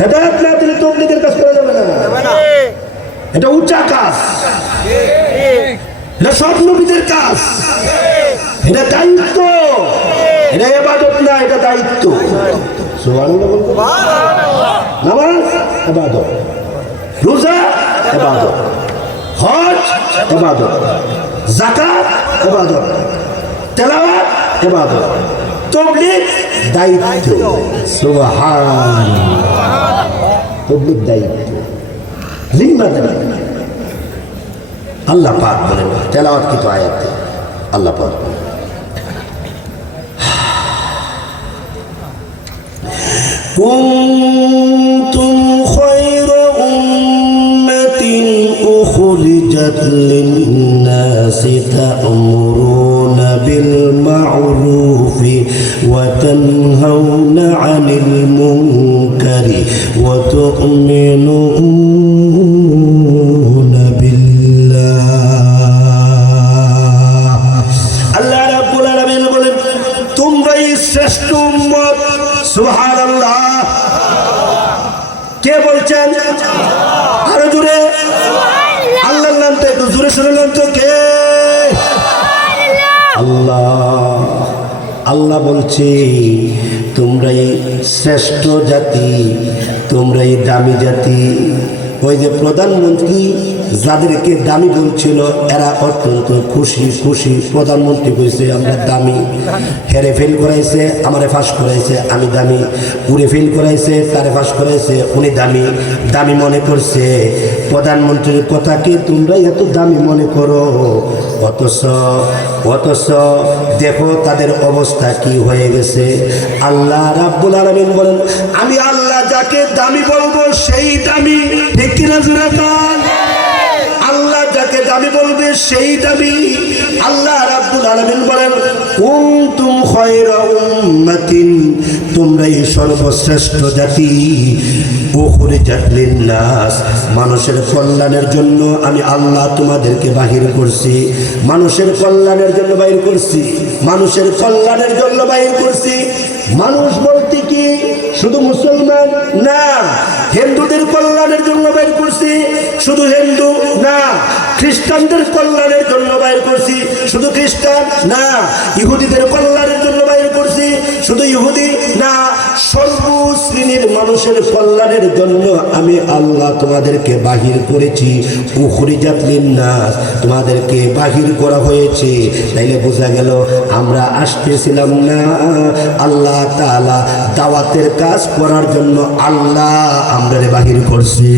হেদায়েত না দিলে তবলিগের কাজ করা যাবে না। এটা উঁচা কাজ, এটা সব নবীদের কাজ, এটা দায়িত্ব, এটা ইবাদত না, এটা দায়িত্ব। সুবহানাল্লাহ বলবো। নামাজ ইবাদত, রোজা ইবাদত, হজ ইবাদত, যাকাত ইবাদত, তেলাওয়াত ইবাদত, তাবলীগ দায়িত্ব। সুবহানাল্লাহ, তাবলীগ দায়িত্ব, জিম্মাদারি। আল্লাহ পাক বলেন তেলাওয়াত কি তো আয়াতে আল্লাহ পাক বলেন কুনতুম খায়রা উম্মাতিন উখরিজাত লিন-নাসি তা'মুরুনা বিল মা'রুফি ওয়া তানহাউনা 'আনিল মুনকারি ওয়া তু'মিনুনা বিল্লাহ। আল্লাহ রাব্বুল আলামিন বলেন তোমরাই শ্রেষ্ঠ উম্মত। সুবহানাল্লাহ। কে বলছেন? আরো জোরে আল্লাহর নামটা একটু জোরে শুনলেন তো কে? আল্লাহ। আল্লাহ বলছে তোমরাই শ্রেষ্ঠ জাতি, তোমরাই দামি জাতি। ওই যে প্রধানমন্ত্রী যাদেরকে দামি বলছিল এরা অত্যন্ত খুশি। প্রধানমন্ত্রী বলছে আমরা দামি। হেরে ফেল করাইছে, আমারে ফাঁস করাইছে, আমি দামি। উড়ে ফেল করাইছে, তারে ফাঁস করাইছে, উনি দামি। দামি মনে করছে প্রধানমন্ত্রীর কথাকে তোমরা এত দামি মনে করো। অথচ দেখো তাদের অবস্থা কি হয়ে গেছে। আল্লাহ রাব্বুল আলামিন বলেন আমি আল্লাহ যাকে দামি বলবো সেই দামি। ঠিক কিনা জোরে বল। আল্লাহ যাকে দামি বলবে সেই দামি। আল্লাহ রাব্বুল আলামিন বলেন কুনতুম খায়রা উম্মাতিন, তোমরাই সর্বশ্রেষ্ঠ জাতি। উখরিজাত লিন-নাস, মানুষের কল্যাণের জন্য আমি আল্লাহ তোমাদেরকে বাহির করছি। মানুষের কল্যাণের জন্য বাহির করছি, মানুষের কল্যাণের জন্য বাহির করছি। মানুষ বলতে কি শুধু মুসলমান না, হিন্দুদের কল্যাণের জন্য বাইর করছি, শুধু হিন্দু না। খ্রিস্টানদের কল্যাণের জন্য বাইর করছি, শুধু খ্রিস্টান না। ইহুদিদের কল্যাণের জন্য বাইর করছি, শুধু ইহুদি না। সর্বশ্রেণীর মানুষের কল্যাণের জন্য আমি আল্লাহ তোমাদেরকে বাহির করেছি। উখরিজাত লিন-নাস, তোমাদেরকে বাহির করা হয়েছে। তাইলে বোঝা গেল আমরা আসতেছিলাম না, আল্লাহ তাআলা দাওয়াতের কাজ করার জন্য আল্লাহ আমরারে বাহির করছি।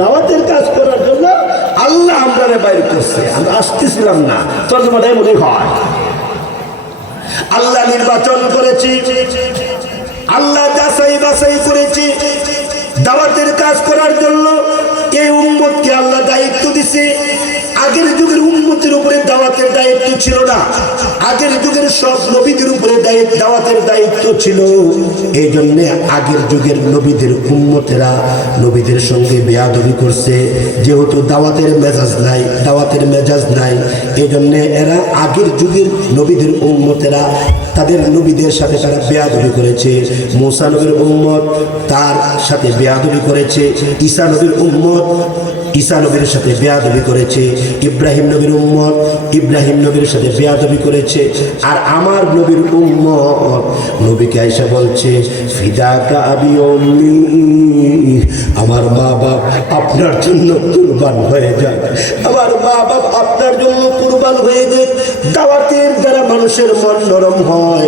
দাওয়াতের কাজ করার জন্য আল্লাহ আমরারে বাইর করছে, আমরা আসতেছিলাম না। তর্জমাটাই মনে হয় আল্লাহ নির্বাচন করেছি, আল্লাহ যাচাই বাছাই করেছি দাওয়াতের কাজ করার জন্য। এই উম্মতকে আল্লাহ দায়িত্ব দিছে। আগের যুগের উম্মতের উপরে দাওয়াতের দায়িত্ব ছিল না, আগের যুগের সব নবীদের উপরে দাওয়াতের দায়িত্ব ছিল। এই জন্য আগের যুগের নবীদের উম্মতেরা নবীদের সঙ্গে বেয়াদবি করছে। যেহেতু দাওয়াতের মেজাজ নাই, এই জন্য এরা আগের যুগের নবীদের উম্মতেরা তাদের নবীদের সাথে তারা বেয়াদবি করেছে। মুসা নবীর উম্মত তার সাথে বেয়াদবি করেছে, ঈসা নবীর উম্মত ঈসা নবীর সাথে বেয়াদবি করেছে, ইব্রাহিম নবীর উম্মত ইব্রাহিম নবীর সাথে বেয়াদবি করেছে। আর আমার নবীর উম্মত নবীকে আয়েশা বলছে ফিদাকা আবি উম্মি, আমার মা বাপ আপনার জন্য কুরবান হয়ে যাক, আমার মা বাপ আপনার জন্য কুরবান হয়ে যাক। দাওয়াতের দ্বারা মানুষের মন নরম হয়,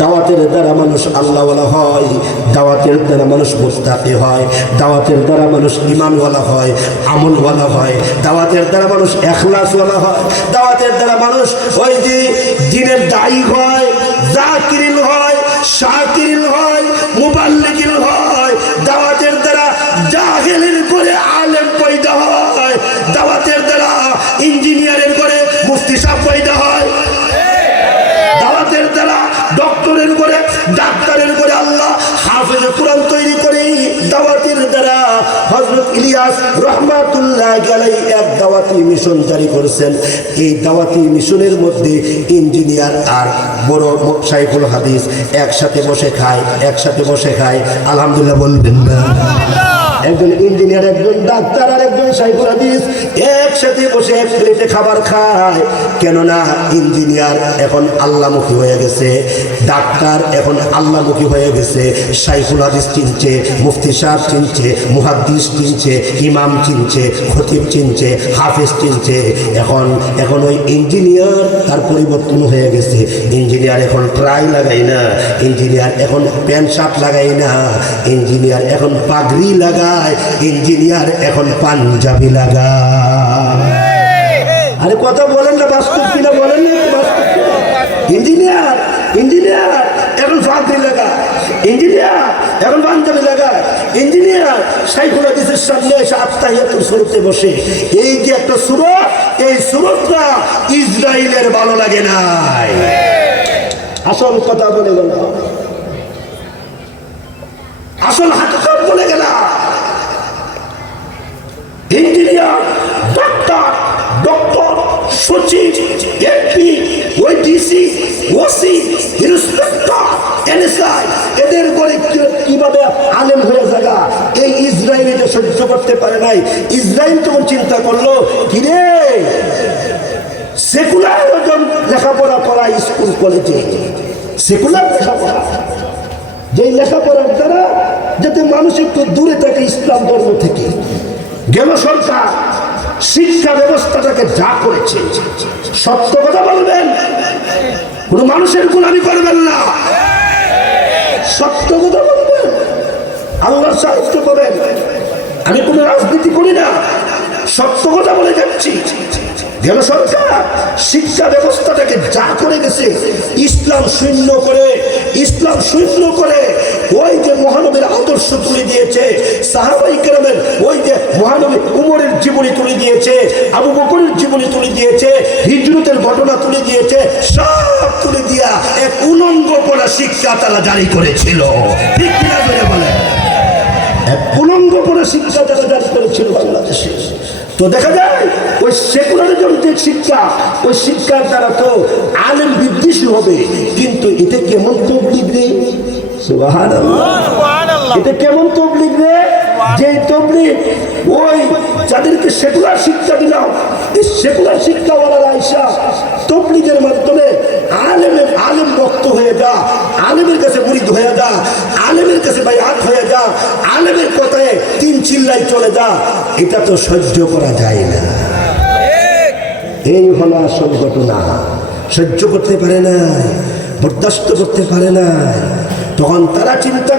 দাওয়াতের দ্বারা মানুষ আল্লাহওয়ালা হয়, দাওয়াতের দ্বারা মানুষ মুত্তাকি হয়, দাওয়াতের দ্বারা মানুষ ঈমানওয়ালা হয়, আমলওয়ালা হয়, দাওয়াতের দ্বারা মানুষ ইখলাসওয়ালা হয়, দাওয়াতের দ্বারা মানুষ ওই যে দ্বীনের দায়ী হয়, জাকিরিন হয়, শাকিরিন হয়, মুবাল্লিগিন হয়। দাওয়াতের দ্বারা জাহেলের করে আলেম পয়দা হয়, দাওয়াতের দ্বারা ইঞ্জিনিয়ারের করে মুফতি সাহেব পয়দা হয়, দাওয়াতের দ্বারা ডক্টরের করে ডাক্তারের করে আল্লাহ হাফেজ কুরআন তৈরি করে। দাওয়াতের দ্বারা হযরত ইলিয়াস রাহমাতুল্লাহ আলাইহি এক দাওয়াতি দাওয়াতি মিশন জারি করেছেন। এই দাওয়াতি মিশনের মধ্যে ইঞ্জিনিয়ার আর বড় শাইখুল হাদিস একসাথে বসে খায়। আলহামদুলিল্লাহ বলবেন না? একজন ইঞ্জিনিয়ার, একজন ডাক্তার আর একজন শাইখুল হাদিস একসাথে বসে এক প্লেটে খাবার খায়। কেননা ইঞ্জিনিয়ার এখন আল্লাহমুখী হয়ে গেছে, ডাক্তার এখন আল্লাহমুখী হয়ে গেছে, শাইখুল হাদিস চিনছে, মুফতি সাহেব চিনছে, মুহাদ্দিস চিনছে, ইমাম চিনছে, খতিব চিনছে, হাফেজ চিনছে। এখন ওই ইঞ্জিনিয়ার তার পরিবর্তন হয়ে গেছে। ইঞ্জিনিয়ার এখন ট্রাই লাগাই না, ইঞ্জিনিয়ার এখন প্যান্ট শার্ট লাগাই না, ইঞ্জিনিয়ার এখন পাগড়ি লাগায়, ইঞ্জিনিয়ার এখন পাঞ্জাবি লাগায়। আরে কথা বলেন না, বাস্তব কিনা বলেন না? ইঞ্জিনিয়ার এখন পাগড়ি লাগায়, ইঞ্জিনিয়ার এখন পাঞ্জাবি লাগায়, ইঞ্জিনিয়ার শাইখুল হাদিসের সামনে এসে আত্তাহিয়াতুল সুরতে বসে। এই যে একটা সুরত, এই সুরতটা ইসরায়েলের ভালো লাগে নাই। আসল কথা বলে গেল, আসল হাকিকত বলে গেল। ইঞ্জিনিয়ার, ডক্টর, সচিব, এমপি, ওইডিসি, ওসি, ইন্সপেক্টর, এনএসআই, এদের করে কিভাবে আলেম হয়ে যাগা, এই ইসরায়েল এটা সহ্য করতে পারে নাই। ইসরায়েল তখন চিন্তা করলো, কিরে সেকুলার লেখাপড়া করা স্কুল কলেজে, সেকুলার লেখাপড়া, যেই লেখাপড়ার দ্বারা যাতে মানুষ একটু দূরে থাকে ইসলাম ধর্ম থেকে। গেল সরকার শিক্ষা ব্যবস্থাটাকে যা করেছে, সত্য কথা বলবেন, কোন মানুষের গোলামি করবেন না, সত্য কথা বলবেন, আল্লাহর সাহায্য পাবেন। আমি কোনো রাজনীতি করি না, সত্য কথা বলে যাচ্ছি। গেল সরকার শিক্ষা ব্যবস্থাটাকে যা করে গেছে, ইসলাম শূন্য করে ওই যে মহানবীর আদর্শ তুলে দিয়েছে, সাহাবায়ে কেরামের ওই যে মহানবী উমরের জীবনী তুলে দিয়েছে, আবু বকরের জীবনী তুলে দিয়েছে, হিজরতের ঘটনা তুলে দিয়েছে, সব তুলে দিয়া এক উলঙ্গ পড়া শিক্ষা তারা জারি করেছিল। ঠিক কিনা বলে? এক উলঙ্গ পড়া শিক্ষা তারা জারি করেছিল বাংলাদেশে। তো দেখা যায় ওই সেকুলারিজম যে শিক্ষা, ওই শিক্ষার দ্বারা তো আলেম বিদ্বেষী হবে। কিন্তু এটা কেমন তবলিগ রে? সুবহানাল্লাহ, এটা কেমন তবলিগ রে? যে তবলিগ ওই যাদেরকে সেকুলার শিক্ষা দিলাম, এই সেকুলার শিক্ষাওয়ালারা আইসা তবলিগের মাধ্যমে আলেম ভক্ত হয়ে যা, আলেমের কাছে মুরিদ হয়ে যা, আলেমের কাছে বাইআত হয়ে যা, আলেমের কথায় তিন চিল্লাই চলে যা, এটা তো সহ্য করা যায় না। এই হলো আসল ঘটনা। সহ্য করতে পারে না, বরদাস্ত করতে পারে না। তখন তারা চিন্তা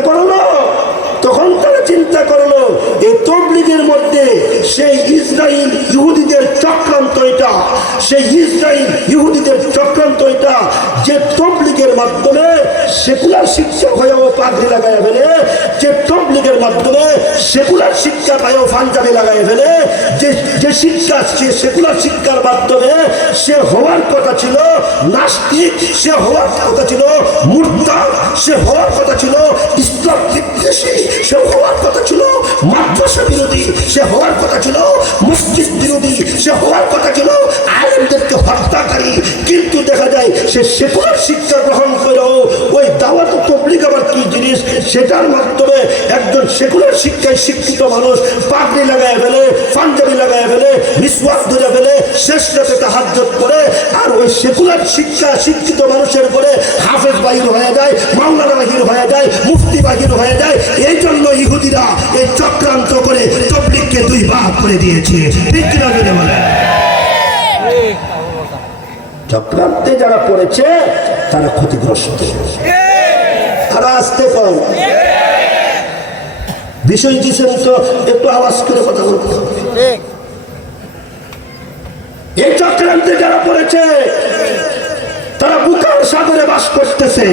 করলো এই তবলিগের মধ্যে সেই ইসরায়েল ইহুদিদের চক্রান্ত এটা, যে তবলিগের মাধ্যমে সেকুলার শিক্ষা হয়েও পাগড়ি লাগায় ফেলে, যে তবলিগের মাধ্যমে সেকুলার শিক্ষা পায়ও পাঞ্জাবি লাগায় ফেলে, যে শিক্ষা, সে সেকুলার শিক্ষার মাধ্যমে সে হওয়ার কথা ছিল নাস্তিক, সে হওয়ার কথা ছিল মুরতাদ, সে হওয়ার কথা ছিল ইসলাম বিদ্বেষী, সে হওয়ার কথা ছিল মাদ্রাসা বিরোধী, সে হওয়ার কথা ছিল মসজিদ বিরোধী, সে হওয়ার কথা ছিল আলেমদেরকে হত্যাকারী। কিন্তু দেখা যায় সে সেকুলার শিক্ষা গ্রহণ করেও ওই দাওয়াত তবলিগ আবার কি জিনিস, সেটার মাধ্যমে একজন সেকুলার শিক্ষায় শিক্ষিত মানুষ পাগড়ি লাগায় ফেলে, পাঞ্জাবি লাগায় ফেলে, মিসওয়াক ধরে ফেলে, শেষ রাতে তাহাজ্জুদ করে, আর ওই সেকুলার শিক্ষা শিক্ষিত মানুষের পরে হাফেজ বাহির হয়ে যায়, মাওলানা বাহির হয়ে যায়, মুফতি বাহির হয়ে যায়। এই জন্য ইহুদিরা এই চক্রান্ত করে তবলিগকে দুই ভাগ করে দিয়েছে। ঠিক কিনা বলে বলে? চক্রান্তে যারা পড়েছে তারা ক্ষতিগ্রস্ত। তারা আসতে কম বিষয় দিচ্ছেন, তো একটু আওয়াজ করে কথা বলতে হবে। এই চক্রান্তে যারা পড়েছে তারা বুকার সাগরে বাস করতেছে।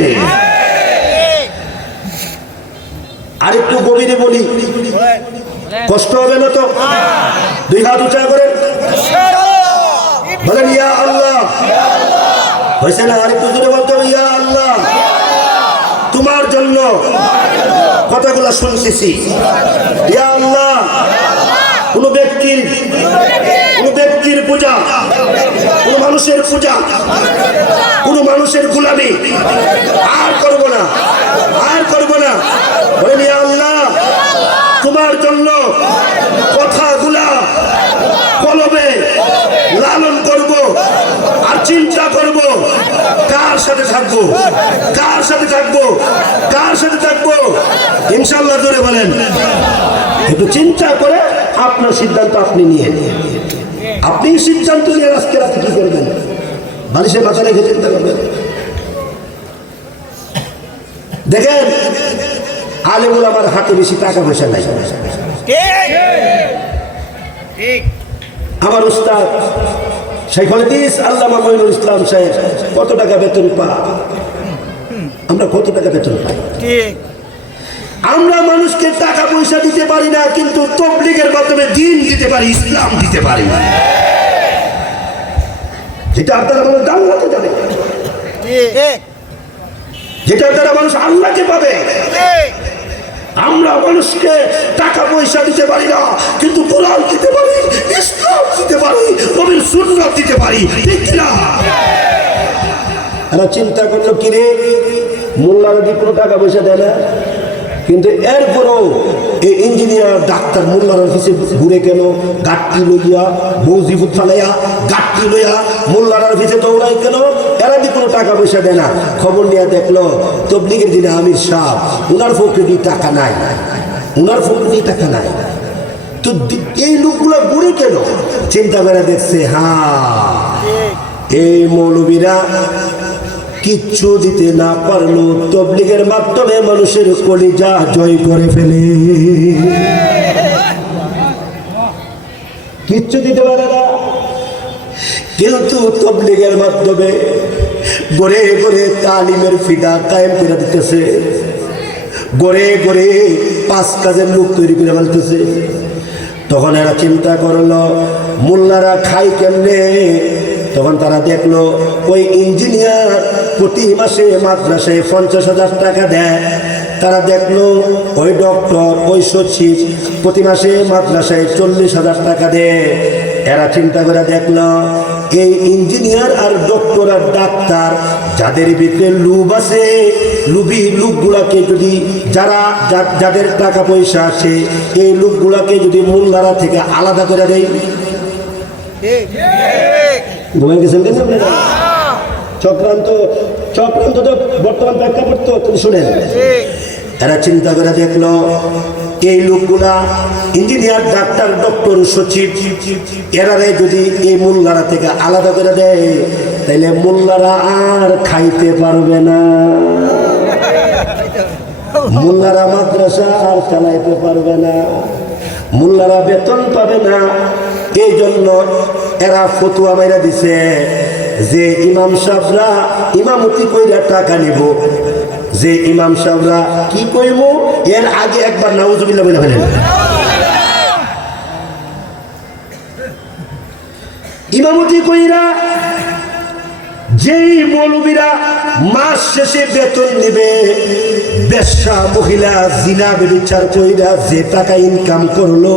আরেকটু গভীরে বলি, কষ্ট হবে না তো? দুই হাত উঁচা করেন, বলেন ইয়া আল্লাহ। হয়েছে না? আরেকটু জোরে বলতে হবে ইয়া আল্লাহ। তোমার জন্য কথাগুলো শুনতেছি, ইয়া আল্লাহ। কোন ব্যক্তির পূজা, কোনো মানুষের পূজা, কোনো মানুষের গোলামি আর করব না, আর করব না। বলেন ইয়া আল্লাহ, তোমার জন্য কথাগুলা কলবে লালন করব আর চিন্তা করব কার সাথে থাকবো, কার সাথে থাকবো, কার সাথে থাকবো। ইনশাআল্লাহ জোরে বলেন। একটু চিন্তা করে আপনার সিদ্ধান্ত আপনি নিয়ে, আপনি সিদ্ধান্ত নিয়ে আজকে রাতে কি করবেন বালিশের মাথা রেখে চিন্তা করবেন। দেখেন আলেমুল আমার হাতে বেশি টাকা পয়সা নাই। আমার উস্তাদ শাইখুল হাদিস আল্লামা মঈনুল ইসলাম সাহেব কত টাকা বেতন পায়? আমরা কত টাকা বেতন পাই? আমরা মানুষকে টাকা পয়সা দিতে পারি না, কিন্তু তাবলীগের মাধ্যমে দ্বীন দিতে পারি, ইসলাম দিতে পারি। যেটা আপনারা মানুষ আল্লাহকে যাবে, যেটা দ্বারা মানুষ আল্লাহকে পাবে। আমরা মানুষকে টাকা পয়সা দিতে পারি না, কিন্তু কোরআন দিতে পারি, ইসলাম দিতে পারি, নবীর সুন্নাত দিতে পারি, ঠিক না? এরা চিন্তা করলো কিরে মোল্লারা দিয়ে কোনো টাকা পয়সা দেয় না, কিন্তু এরপরও এই ইঞ্জিনিয়ার ডাক্তার মোল্লার অফিসে ঘুরে কেন গাঠটি লইয়া বৌজিবুত ফালাইয়া গাঠটি লইয়া মোল্লার অফিসে দৌড়ায় কেন? এরা দিয়ে কোনো টাকা পয়সা দেয় না। খবর নিয়ে দেখলো তবলিগের দিনে আমির সাহেব উনার ফকরি টাকা নাই, উনার ফকরি টাকা নাই। তো এই লোকগুলো ঘুরে কেন? চিন্তা করে দেখছে, হ্যাঁ এই মৌলবীরা কিচ্ছু দিতে না পারলো তবলিগের মাধ্যমে মানুষের কলিজা জয় করে ফেলে। কিচ্ছু দিতে পারে না, কিন্তু তবলিগের মাধ্যমে গড়ে গড়ে তালিমের ফিদা কায়েম করে দিতেছে, গড়ে গড়ে 5 কাজের লোক তৈরি করে ফেলতেছে। তখন এরা চিন্তা করলো মোল্লারা খাই কেমনে? তখন তারা দেখলো ওই ইঞ্জিনিয়ার প্রতি মাসে মাদ্রাসায় 50,000 টাকা দেয়। তারা দেখলো ওই ডক্টর, ওই সচিব প্রতি মাসে মাদ্রাসায় 40,000 টাকা দেয়। এরা চিন্তা করে দেখলো এই ইঞ্জিনিয়ার আর ডক্টর আর ডাক্তার যাদের ভিতরে লুব আছে, লুবি লোকগুলাকে যদি যাদের টাকা পয়সা আছে এই লোকগুলাকে যদি মোল্লারা থেকে আলাদা করে দেয়, ঘুমিয়ে গেছেন কেন? চক্রান্ত চক্রান্ত তো বর্তমান প্রেক্ষাপট তো তুমি শুনেন। এরা চিন্তা করে দেখলো এই লোকগুলা ইঞ্জিনিয়ার ডাক্তার ডক্টর সচিব এরারে যদি এই মোল্লারা থেকে আলাদা করে দেয় তাহলে মোল্লারা আর খাইতে পারবে না, মোল্লারা মাদ্রাসা আর চালাইতে পারবে না, মোল্লারা বেতন পাবে না। এই জন্য এরা ফতুয়া মাইরা দিছে যে ইমাম সাহেবরা ইমামতি কইরা টাকা নিব, যে ইমাম সাহেবরা কি কইব এর আগে একবার নাউজুবিল্লাহ বলে ফেলেন। ইমামতি কইরা যেই মৌলবীরা মাস শেষে বেতন নেবে, বেশ্যা মহিলা জিনা ব্যভিচার কইরা যে টাকা ইনকাম করলো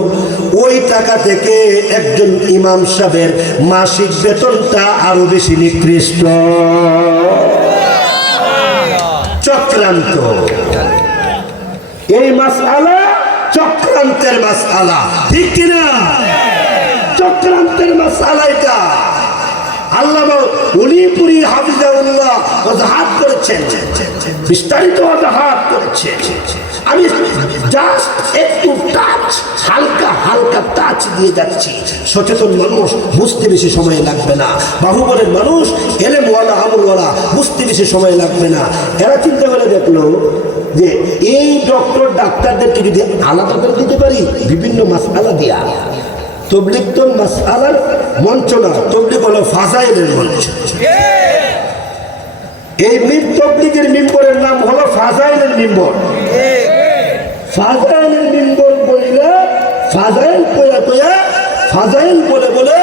ওই টাকা থেকে একজন ইমাম সাহেবের মাসিক বেতনটা আরো বেশি নিকৃষ্ট। চক্রান্ত, এই মাসআলা চক্রান্তের মাসআলা, ঠিক কিনা? চক্রান্তের মাসআলা এটা। আল্লামা উলিপুরি হাফিজাহুল্লাহ ওয়াজাহাত করেছেন, বিস্তারিত ওয়াজাহাত করেছেন। আমি জাস্ট একটু টাচ, হালকা হালকা টাচ দিয়ে যাচ্ছি। সচেতন মানুষ বুঝতে বেশি সময় লাগবে না, বাহুবলের মানুষ এলেমওয়ালা আমলওয়ালা বুঝতে বেশি সময় লাগবে না। এরা চিন্তা করে দেখলো যে এই ডক্টর ডাক্তারদেরকে যদি আলাদা করে দিতে পারি বিভিন্ন মাসআলা দিয়া। তবলিগ তো মাসআলার মঞ্চ না, তবলিগ হলো ফাজাইলের মঞ্চ। এই তবলিগের মিম্বরের নাম হলো ফাজাইলের মিম্বর। ফাজাইলের মিম্বর বলিলে ফাজাইল কইয়া কইয়া ফাজাইল বলে বলে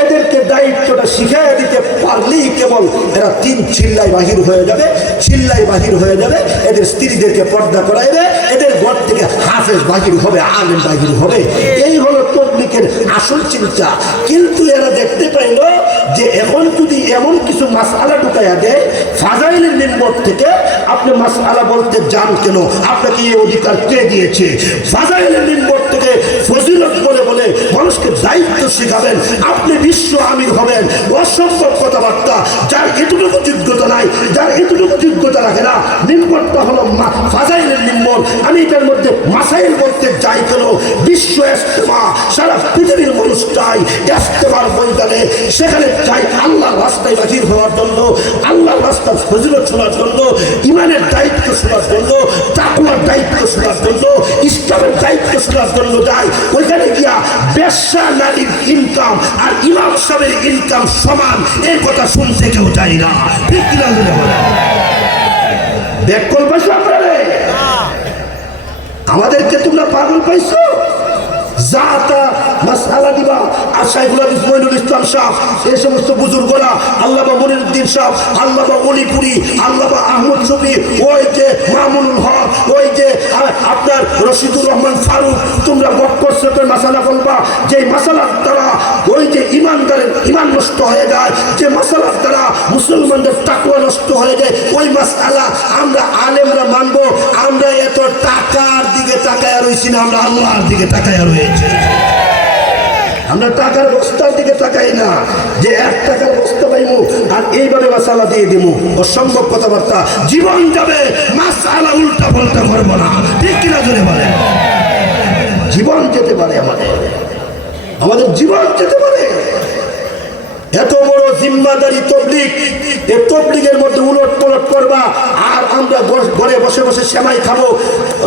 এদেরকে দায়িত্বটা শিখাইয়া দিতে পারলেই কেবল এরা 3 চিল্লাই বাহির হয়ে যাবে, চিল্লাই বাহির হয়ে যাবে। এদের স্ত্রীদেরকে পর্দা করাইবে, এদের ঘর থেকে হাফেজ বাহির হবে, আলেম বাহির হবে। এই হলো তবলিগের আসল চিন্তা। কিন্তু এরা দেখতে পাইল যে এখন যদি এমন কিছু মাসআলা ঢুকাইয়া দেয় ফাজাইলের মিম্বর থেকে, আপনি মাসআলা বলতে যান কেন? আপনাকে এই অধিকার কে দিয়েছে? ফাজাইলের মিম্বর থেকে ফজিলত বলে বলে মানুষকে দায়িত্ব শেখাবেন, আপনি বিশ্ব আমির হবেন। অসম্ভব কথাবার্তা। যার এতটুকু যোগ্যতা নাই, যার এতটুকু যোগ্যতা রাখে না, মিম্বরটা হলো ফাজাইলের মিম্বর। আমি এটার মধ্যে মাসাইল বলতে যাই কেন? বিশ্ব ইজতেমা, সারা পৃথিবীর মানুষ চাই ইজতেমার ময়দানে, সেখানে চাই আল্লাহর রাস্তায় হাজির হওয়ার জন্য, আল্লাহর রাস্তার ফজিলত শোনার জন্য, ইমানের দায়িত্ব শোনার জন্য, তাকওয়ার দায়িত্ব শোনার জন্য, ইসলামের দায়িত্ব শোনার জন্য যাই। ওইখানে গিয়া বেশ্যা নারীর ইনকাম আর ইমাম সাহেবের ইনকাম সমান, এই কথা শুনতে কেউ চাই না। ঠিক কিনা? ব্যাকল পাইছো আপনারা? আমাদেরকে তোমরা পাগল পাইছো? জাতা মাসআলা দিবা। আর শাইখুল হাদিস মঈনুল ইসলাম সাহেব, এই সমস্ত বুজুর্গরা, আল্লামা মনিরউদ্দিন সাহেব, আল্লামা অলিপুরি, আল্লামা আহমদ শফি, ওই যে মামুনুল হক, ওই যে আপনার রশিদুর রহমান ফারুক, তোমরা বক্কর সাহেবের মাসালা বলবা, যে মাসালার দ্বারা ওই যে ইমানদারের ইমান নষ্ট হয়ে যায়, যে মাসালার দ্বারা মুসলমানদের তাকওয়া নষ্ট হয়ে যায়, ওই মাসআলা আমরা আলেমরা মানবো। আমরা এত টাকার দিকে তাকায়া রয়েছি না, আমরা আল্লাহর দিকে তাকায়া রয়েছি। আমরা টাকার বস্তার দিকে তাকাই না যে 1 টাকার বস্তা পাইবো আর এইভাবে মাসালা দিয়ে দিব। অসম্ভব কথাবার্তা। জীবন যাবে, মাসআলা উল্টা পাল্টা করবো না। ঠিক কিনা জোরে বলেন? জীবন যেতে পারে, আমাদের জীবন যেতে পারে। এত বড় জিম্মাদারি তবলিগ, এই তবলিগের মধ্যে উলট পলট করবা আর আমরা ঘরে বসে বসে সেমাই খাবো।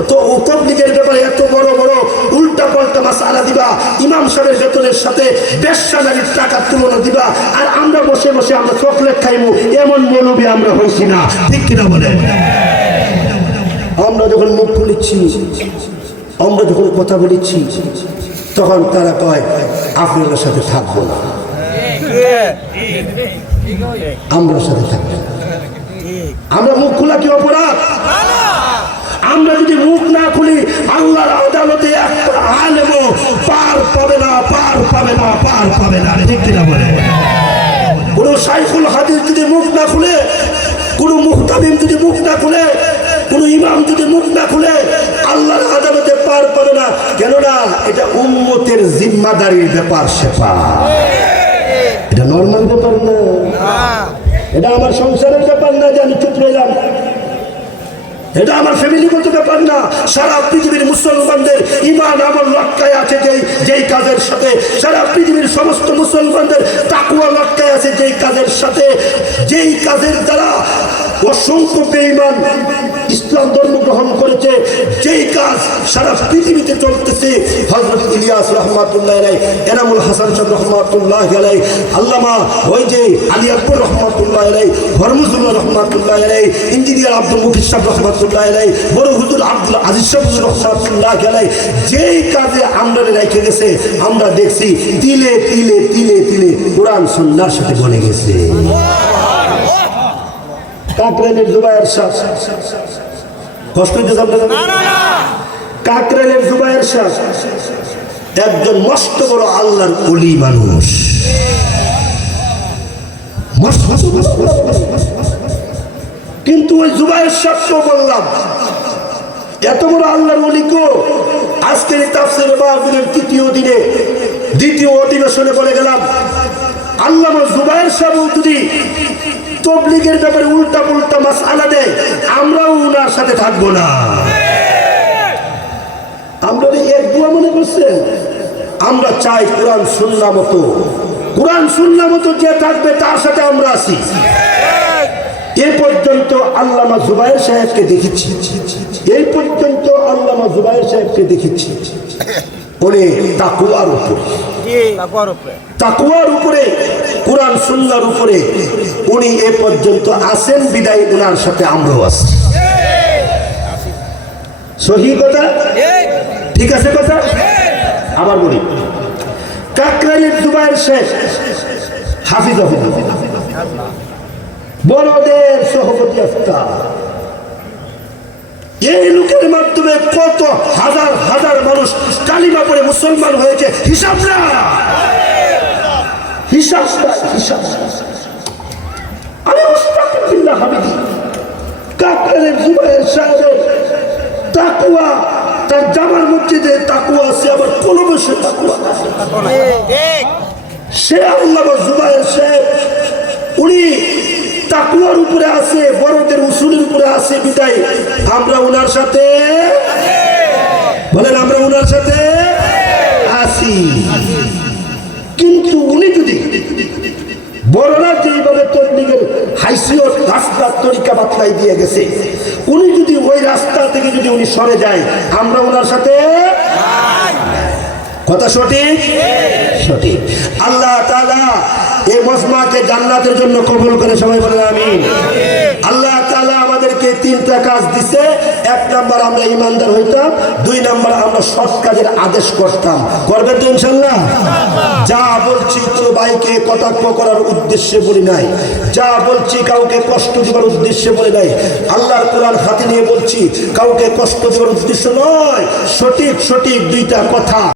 তো তবলিগের ব্যাপারে এত বড় বড় উল্টা পাল্টা মাসআলা দিবা, ইমাম সাহেবের বেতনের সাথে বেশ্যা নারীর টাকার তুলনা দিবা, আর আমরা বসে বসে আমরা চকলেট খাইবো। এমন মৌলবি আমরা হইছি না। ঠিক কিনা বলেন? আমরা যখন মুখ খুলেছি, আমরা যখন কথা বলেছি, তখন তারা কয় আপনাদের সাথে থাকবো না, আমরা সাথে থাকবো। আমরা মুখ খোলা কি অপরাধ? আমরা যদি মুখ না খুলি, আল্লাহর আদালতে একটা আলেমও পার পাবে না, পার পাবে না, পার পাবে না। ঠিক কিনা বলে? কোন শাইখুল হাদিস যদি মুখ না খুলে, কোন মুহতামিম যদি মুখ না খুলে, কোন ইমাম যদি মুখ না খুলে, আল্লাহর আদালতে পার পাবে না। কেননা এটা উম্মতের জিম্মাদারির ব্যাপার। সেপার এটা নর্মাল ব্যাপার না, এটা আমার সংসারের ব্যাপার না যে আমি চুপ রইলাম। এটা আমার ফ্যামিলিগত ব্যাপার না। সারা পৃথিবীর মুসলমানদের ইমান আমল লটকায় আছে যেই কাজের সাথে, সারা পৃথিবীর সমস্ত মুসলমানদের তাকওয়া লটকায় আছে যেই কাজের সাথে, যেই কাজের দ্বারা অসংখ্য বেঈমান ইসলাম ধর্ম গ্রহণ করেছে, যেই কাজ সারা পৃথিবীতে চলতেছে। হযরত ইলিয়াস রহমাতুল্লাহ আলাইহি, এনামুল হাসান সাহেব রহমাতুল্লাহ আলাইহি, আল্লামা ওই যে আলী আকবর রহমাতুল্লাহ আলাইহি, হরমুজুল্লাহ রহমাতুল্লাহ আলাইহি, ইঞ্জিনিয়ার আব্দুল মুকিত সাহেব রহমাতুল্লাহ আলাইহি, বড় হুজুর আব্দুল আজিজ সাহেব রহমাতুল্লাহ আলাইহি, যেই কাজে আমরা রেখে গেছে, আমরা দেখছি তিলে তিলে তিলে তিলে কোরআন সুন্নাহর সাথে বনে গেছে। কাকরাইলের জুবায়ের সাহেব, কষ্ট হইতেছে আপনাদের? কাকরাইলের জুবায়ের সাহেব একজন মস্ত বড় আল্লাহর ওলি মানুষ, কিন্তু ওই জুবায়ের সাহেবকেও বললাম এত বড় আল্লাহর ওলিকে আজকের তাফসীরে মাহফিলের তৃতীয় দিনে দ্বিতীয় অধিবেশনে বলে গেলাম, আল্লামা জুবায়ের সাহেব যদি তবলিগের ব্যাপারে উল্টা পুল্টা মাসআলা দেয়, আমরাও উনার সাথে থাকবো না। আমরা এক দুয়া মনে করছেন? আমরা চাই কোরআন সুন্নাহ মতো, কোরআন সুন্নাহ মতো যে থাকবে তার সাথে আমরা আছি। এই পর্যন্ত আল্লামা জুবায়ের সাহেবকে দেখেছি, এই পর্যন্ত আল্লামা জুবায়ের সাহেবকে দেখেছি উনি তাকওয়ার উপরে, তাকওয়ার উপরে, কোরআন সুন্নাহর উপরে উনি এ পর্যন্ত আছেন। বিদায় উনার সাথে আমরাও আছি। সহি কথা? ঠিক আছে কথা? আবার বলি, কাকরাইলের জুবায়ের সাহেব হাফিজাহুল্লাহ, বড়দের সহপতি আফতার, এই লোকের মাধ্যমে এইভাবে কত হাজার হাজার মানুষ কালিমা পড়ে মুসলমান হয়েছে, হিসাব না, হিসাব হিসাব। আমি মুস্তাকিম বিল্লাহ হামিদি কাকরানের জুবায়ের সাহেবের তাকওয়া, তার জামার মসজিদে তাকওয়া আছে, আবার কলমে সে তাকওয়া আছে। সে আল্লামা জুবায়ের সাহেব উনি তাকওয়ার উপরে আছে, বড়দের উসুলের উপরে আছে, বিদায় আমরা ওনার সাথে বলেন, আমরা ওনার সাথে আছি। কিন্তু উনি যদি বড়রা যেইভাবে তবলিগের হাইসিয়ত রাস্তার তরিকা বাতলাই দিয়ে গেছে, উনি যদি ওই রাস্তা থেকে যদি উনি সরে যায়, আমরা ওনার সাথে, কথা সঠিক সঠিক। আল্লাহ তাআলা এই মজমাকে জান্নাতের জন্য কবুল করে, সবাই বলেন আমিন। আল্লাহ তাআলা আমাদেরকে তিনটা কাজ দিছে। এক নাম্বার আমরা ইমানদার হইতাম, দুই নাম্বার আমরা সৎ কাজের আদেশ করতাম। করবেন তো ইনশাআল্লাহ? যা বলছি কোনো ভাইকে কটাক্ষ করার উদ্দেশ্যে বলি নাই, যা বলছি কাউকে কষ্ট দেওয়ার উদ্দেশ্যে বলি নাই। আল্লাহর কোরআন হাতে নিয়ে বলছি, কাউকে কষ্ট দেওয়ার উদ্দেশ্য নয়, সঠিক সঠিক দুইটা কথা